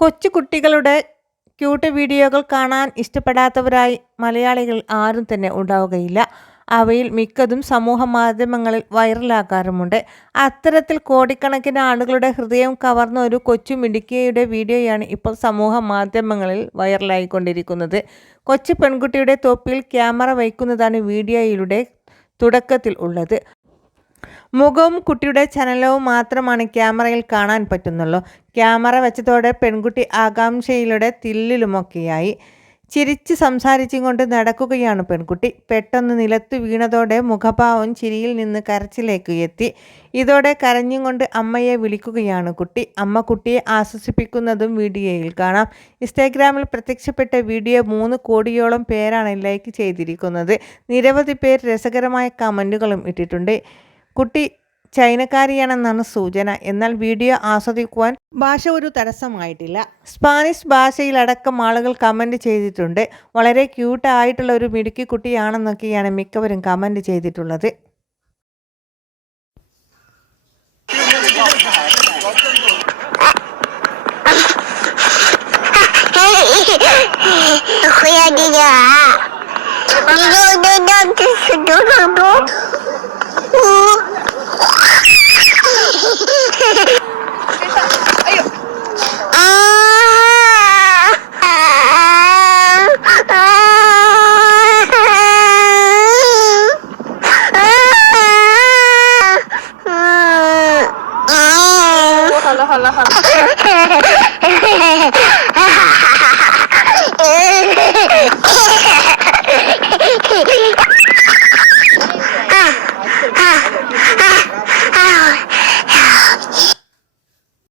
കൊച്ചു കുട്ടികളുടെ ക്യൂട്ട് വീഡിയോകൾ കാണാൻ ഇഷ്ടപ്പെടാത്തവരായി മലയാളികൾ ആരും തന്നെ ഉണ്ടാവുകയില്ല. അവയിൽ മിക്കതും സമൂഹ മാധ്യമങ്ങളിൽ വൈറലാക്കാറുമുണ്ട് അത്തരത്തിൽ കോടിക്കണക്കിന് ആളുകളുടെ ഹൃദയം കവർന്ന ഒരു കൊച്ചു മിടുക്കിയയുടെ വീഡിയോയാണ് ഇപ്പോൾ സമൂഹ മാധ്യമങ്ങളിൽ വൈറലായിക്കൊണ്ടിരിക്കുന്നത്. കൊച്ചു പെൺകുട്ടിയുടെ തൊപ്പിയിൽ ക്യാമറ വയ്ക്കുന്നതാണ് വീഡിയോയിലൂടെ തുടക്കത്തിൽ ഉള്ളത്. മുഖവും കുട്ടിയുടെ ചലനവും മാത്രമാണ് ക്യാമറയിൽ കാണാൻ പറ്റുന്നുള്ളൂ. ക്യാമറ വെച്ചതോടെ പെൺകുട്ടി ആകാംക്ഷയിലൂടെ തില്ലിലുമൊക്കെയായി. ചിരിച്ച് സംസാരിച്ചും കൊണ്ട് നടക്കുകയാണ് പെൺകുട്ടി. പെട്ടെന്ന് നിലത്ത് വീണതോടെ മുഖഭാവം ചിരിയിൽ നിന്ന് കരച്ചിലേക്ക് എത്തി. ഇതോടെ കരഞ്ഞും കൊണ്ട് അമ്മയെ വിളിക്കുകയാണ് കുട്ടി. അമ്മ കുട്ടിയെ ആശ്വസിപ്പിക്കുന്നതും വീഡിയോയിൽ കാണാം. ഇൻസ്റ്റാഗ്രാമിൽ പ്രത്യക്ഷപ്പെട്ട വീഡിയോ മൂന്ന് കോടിയോളം പേരാണ് ലൈക്ക് ചെയ്തിരിക്കുന്നത്. നിരവധി പേർ രസകരമായ കമന്റുകളും ഇട്ടിട്ടുണ്ട്. കുട്ടി ചൈനക്കാരിയാണെന്നാണ് സൂചന എന്നാൽ വീഡിയോ ആസ്വദിക്കുവാൻ ഭാഷ ഒരു തടസ്സമായിട്ടില്ല സ്പാനിഷ് ഭാഷയിലടക്കം ആളുകൾ കമന്റ് ചെയ്തിട്ടുണ്ട് വളരെ ക്യൂട്ടായിട്ടുള്ള ഒരു മിടുക്കി കുട്ടിയാണെന്നൊക്കെയാണ് മിക്കവരും കമന്റ് ചെയ്തിട്ടുള്ളത് 好了好了。